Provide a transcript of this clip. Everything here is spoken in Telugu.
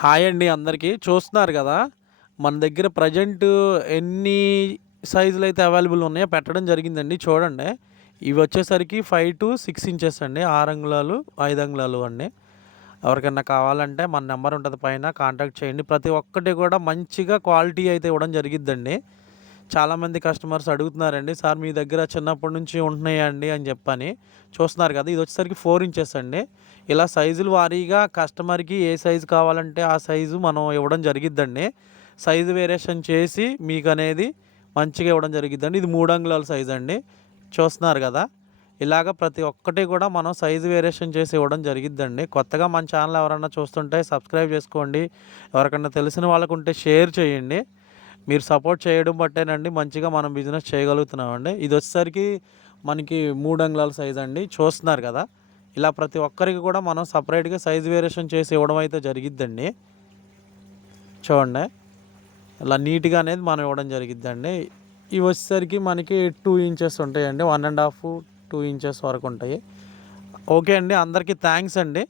హాయ్ అండి అందరికీ. చూస్తున్నారు కదా మన దగ్గర ప్రజెంట్ ఎన్ని సైజులు అయితే అవైలబుల్ ఉన్నాయో పెట్టడం జరిగిందండి చూడండి. ఇవి వచ్చేసరికి ఫైవ్ టు సిక్స్ ఇంచెస్ అండి ఆరు అంగుళాలు ఐదు అంగుళాలు అండి. ఎవరికైనా కావాలంటే మన నెంబర్ ఉంటుంది పైన కాంటాక్ట్ చేయండి. ప్రతి ఒక్కటి కూడా మంచిగా క్వాలిటీ అయితే ఇవ్వడం జరిగిద్దండి. చాలామంది కస్టమర్స్ అడుగుతున్నారండి సార్ మీ దగ్గర చిన్నప్పటి నుంచి ఉంటున్నాయండి అని చెప్పని చూస్తున్నారు కదా ఇది వచ్చేసరికి ఫోర్ ఇంచెస్ అండి. ఇలా సైజులు వారీగా కస్టమర్కి ఏ సైజు కావాలంటే ఆ సైజు మనం ఇవ్వడం జరిగిద్దండి. సైజు వేరియేషన్ చేసి మీకు అనేది మంచిగా ఇవ్వడం జరిగిద్దండి. ఇది మూడు అంగుళాల సైజు అండి. చూస్తున్నారు కదా ఇలాగ ప్రతి ఒక్కటి కూడా మనం సైజు వేరియేషన్ చేసి ఇవ్వడం జరిగిద్దండి. కొత్తగా మన ఛానల్ ఎవరైనా చూస్తుంటే సబ్స్క్రైబ్ చేసుకోండి. ఎవరికన్నా తెలిసిన వాళ్ళకు ఉంటే షేర్ చేయండి. మీరు సపోర్ట్ చేయడం బట్టేనండి మంచిగా మనం బిజినెస్ చేయగలుగుతున్నామండి. ఇది వచ్చేసరికి మనకి మూడు అంగుళాల సైజ్ అండి. చూస్తున్నారు కదా ఇలా ప్రతి ఒక్కరికి కూడా మనం సపరేట్గా సైజ్ వేరియేషన్ చేసి ఇవ్వడం అయితే జరిగిద్దండి. చూడండి ఇలా నీట్గా అనేది మనం ఇవ్వడం జరిగిద్దండి. ఇవి వచ్చేసరికి మనకి టూ ఇంచెస్ ఉంటాయండి. One and half two inches వరకు ఉంటాయి. ఓకే అండి అందరికీ థ్యాంక్స్ అండి.